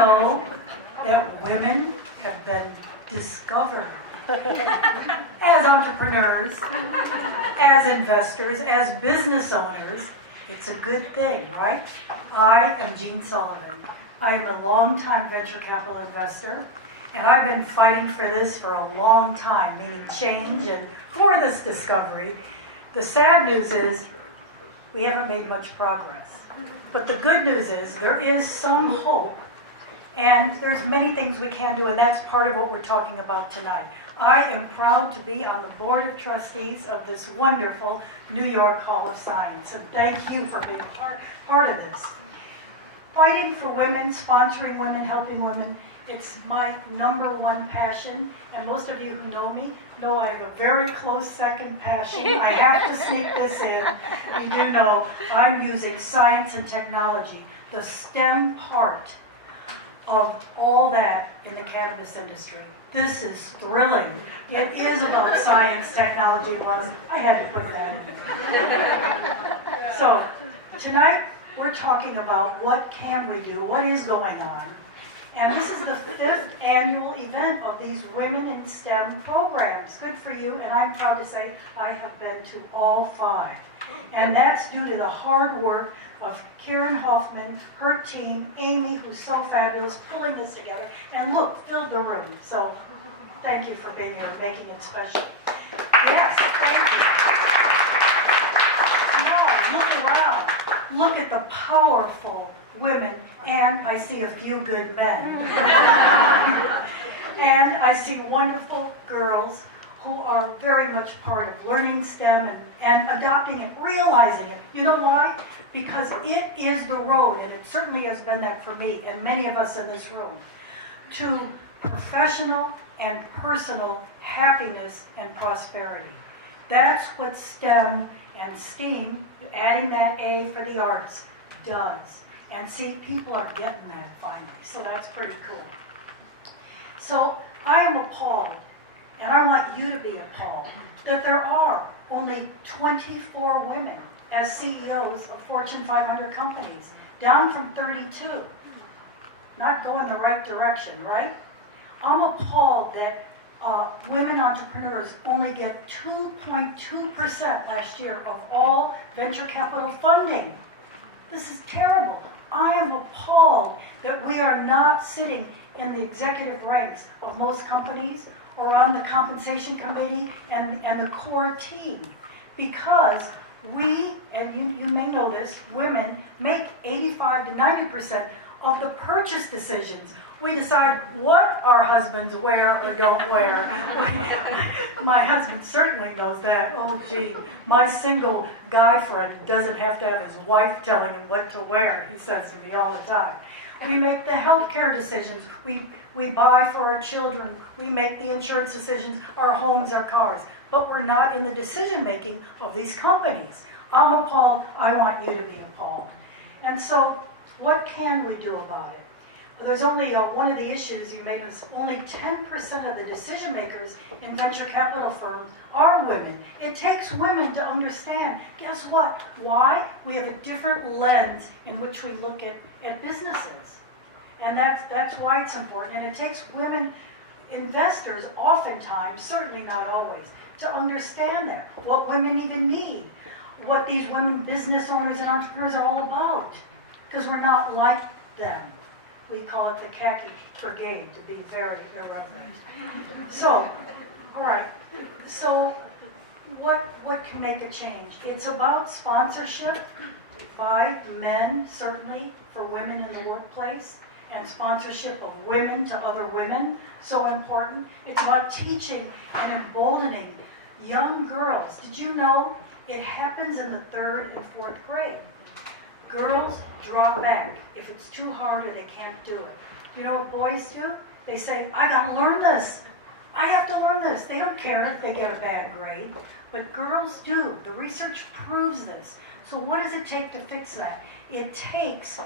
know that women have been discovered as entrepreneurs, as investors, as business owners? It's a good thing, right? I am Jeanne Sullivan. I am a long-time venture capital investor, and I've been fighting for this for a long time, meaning change, and for this discovery. The sad news is we haven't made much progress. But the good news is there is some hope, and there's many things we can do, and that's part of what we're talking about tonight. I am proud to be on the board of trustees of this wonderful New York Hall of Science, and thank you for being part of this. Fighting for women, sponsoring women, helping women, it's my #1 passion, and most of you who know me know I have a very close second passion. I have to sneak this in. You do know I'm using science and technology, the STEM part of all that in the cannabis industry. This is thrilling. It is about science, technology, and laws. I had to put that in. So tonight we're talking about what can we do, what is going on. And this is the 5th annual event of these Women in STEM programs. Good for you, and I'm proud to say I have been to all 5. And that's due to the hard work of Karen Hoffman, her team, Amy, who's so fabulous, pulling this together. And look, filled the room. So thank you for being here and making it special. Yes, thank you. Now, look around. Look at the powerful women, and I see a few good men. And I see wonderful girls who are very much part of learning STEM and adopting it, realizing it. You know why? Because it is the road, and it certainly has been that for me and many of us in this room, to professional and personal happiness and prosperity. That's what STEM and STEAM, adding that A for the arts, does. And see, people are getting that finally, so that's pretty cool. So I am appalled, and I want you to be appalled, that there are only 24 women as CEOs of Fortune 500 companies, down from 32. Not going the right direction, right? I'm appalled that women entrepreneurs only get 2.2% last year of all venture capital funding. This is terrible. I am appalled that we are not sitting in the executive ranks of most companies or on the compensation committee and the core team, because we, and you may know this, women make 85 to 90% of the purchase decisions. We decide what our husbands wear or don't wear. My husband certainly knows that. Oh, gee, my single guy friend doesn't have to have his wife telling him what to wear, he says to me all the time. We make the healthcare decisions. We buy for our children. We make the insurance decisions, our homes, our cars. But we're not in the decision-making of these companies. I'm appalled. I want you to be appalled. And so what can we do about it? There's only one of the issues you made is only 10% of the decision makers in venture capital firms are women. It takes women to understand, guess what? Why? We have a different lens in which we look at businesses. And that's why it's important. And it takes women investors oftentimes, certainly not always, to understand that, what women even need, what these women business owners and entrepreneurs are all about, because we're not like them. We call it the khaki brigade, to be very irreverent. So, all right. So, what can make a change? It's about sponsorship by men, certainly, for women in the workplace, and sponsorship of women to other women, so important. It's about teaching and emboldening young girls. Did you know it happens in the 3rd and 4th grade? Girls drop back if it's too hard or they can't do it. You know what boys do? They say, I got to learn this. I have to learn this. They don't care if they get a bad grade. But girls do. The research proves this. So what does it take to fix that? It takes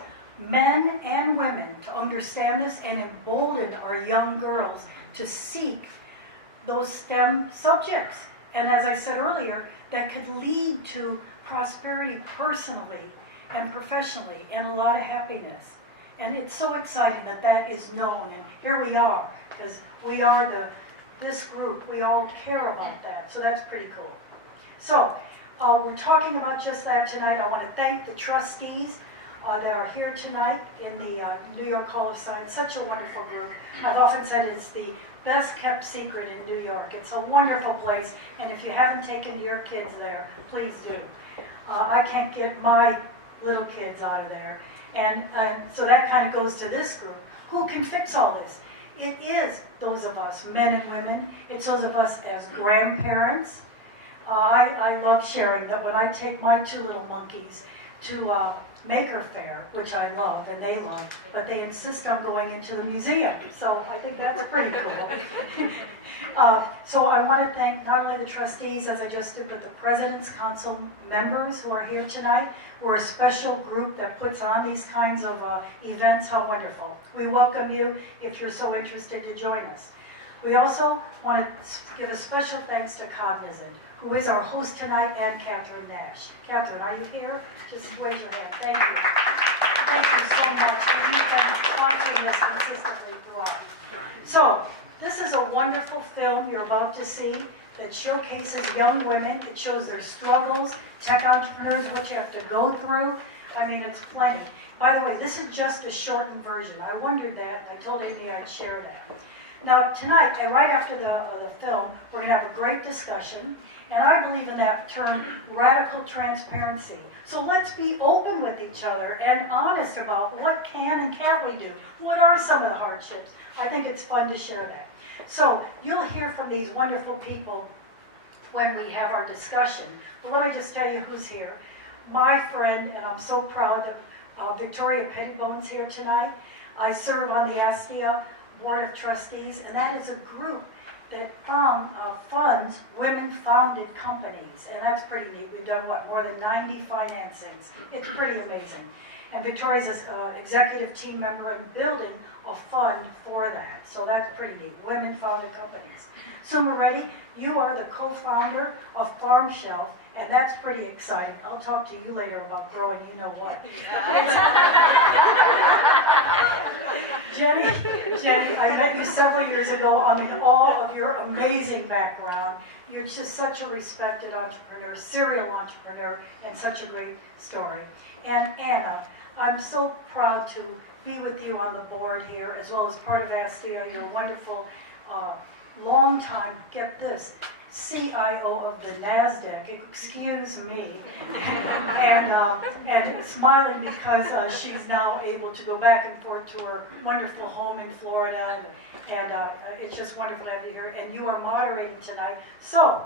men and women to understand this and embolden our young girls to seek those STEM subjects. And as I said earlier, that could lead to prosperity personally and professionally and a lot of happiness. And it's so exciting that that is known, and here we are, because we are this group, we all care about that, so that's pretty cool. So, we're talking about just that tonight. I want to thank the trustees that are here tonight in the New York Hall of Science, such a wonderful group. I've often said it's the best kept secret in New York. It's a wonderful place, and if you haven't taken your kids there, please do. I can't get my little kids out of there. And so that kind of goes to this group. Who can fix all this? It is those of us, men and women. It's those of us as grandparents. I love sharing that when I take my two little monkeys to Maker Fair, which I love and they love, but they insist on going into the museum. So I think that's pretty cool. So I want to thank not only the trustees, as I just did, but the President's Council members who are here tonight. We're a special group that puts on these kinds of events. How wonderful. We welcome you if you're so interested to join us. We also want to give a special thanks to Cognizant, who is our host tonight, and Catherine Nash. Catherine, are you here? Just raise your hand. Thank you. Thank you so much. You've been sponsoring this consistently throughout. So, this is a wonderful film you're about to see that showcases young women. It shows their struggles, tech entrepreneurs, what you have to go through. I mean, it's plenty. By the way, this is just a shortened version. I wondered that, and I told Amy I'd share that. Now, tonight, and right after the film, we're going to have a great discussion. And I believe in that term, radical transparency. So let's be open with each other and honest about what can and can't we do. What are some of the hardships? I think it's fun to share that. So you'll hear from these wonderful people when we have our discussion. But let me just tell you who's here. My friend, and I'm so proud that Victoria Pettibone's here tonight. I serve on the StarVest Board of Trustees, and that is a group that funds women-founded companies, and that's pretty neat. We've done, more than 90 financings. It's pretty amazing. And Victoria's an executive team member in building a fund for that, so that's pretty neat. Women-founded companies. Suma Reddy, you are the co-founder of Farm Shelf, and that's pretty exciting. I'll talk to you later about growing you know what. Jenny, I met you several years ago. I'm in awe of your amazing background. You're just such a respected entrepreneur, serial entrepreneur, and such a great story. And Anna, I'm so proud to be with you on the board here, as well as part of StarVest. You're a wonderful, long time, get this, CIO of the NASDAQ, excuse me, and smiling because she's now able to go back and forth to her wonderful home in Florida, and it's just wonderful to have you here, and you are moderating tonight. So,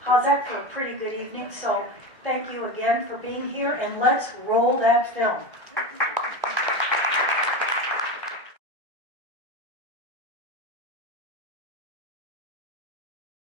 how's that for a pretty good evening? So, thank you again for being here, and let's roll that film.